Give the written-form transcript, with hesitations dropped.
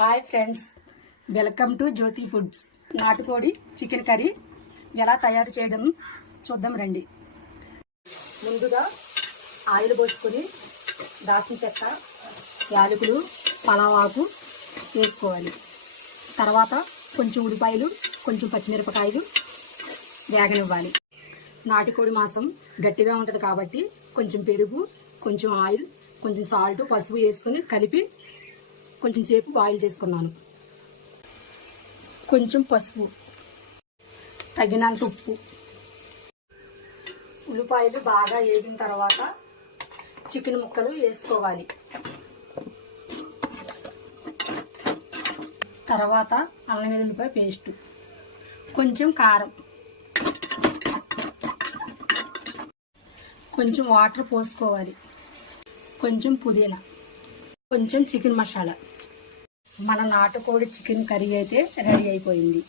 Hi friends, welcome to Jyothi foods. నాటుకోడి chicken curry ఎలా తయారు చేయడం చూద్దాం రండి. ముందుగా ఆయిల్ పోసుకొని దాల్చిన చెక్క, యాలకులు, పలావాకు వేసుకోవాలి. తర్వాత కొంచెం ఉల్లిపాయలు, కొంచెం పచ్చిమిరపకాయలు వేగనివ్వాలి. నాటుకోడి మాంసం గట్టిగా ఉంటుంది కాబట్టి కొంచెం పెరుగు, కొంచెం ఆయిల్, కొంచెం సాల్ట్, పసుపు వేసుకొని కలిపి కొంచెం సేపు బాయిల్ చేసుకున్నాను. కొంచెం పసుపు, తగినంత ఉప్పు. ఉల్లిపాయలు బాగా వేగిన తర్వాత చికెన్ ముక్కలు వేసుకోవాలి. తర్వాత అల్లం వెల్లుల్లిపాయ పేస్ట్, కొంచెం కారం, కొంచెం వాటర్ పోసుకోవాలి, కొంచెం పుదీనా, కొంచెం చికెన్ మసాలా. మన నాటుకోడి చికెన్ కర్రీ అయితే రెడీ అయిపోయింది.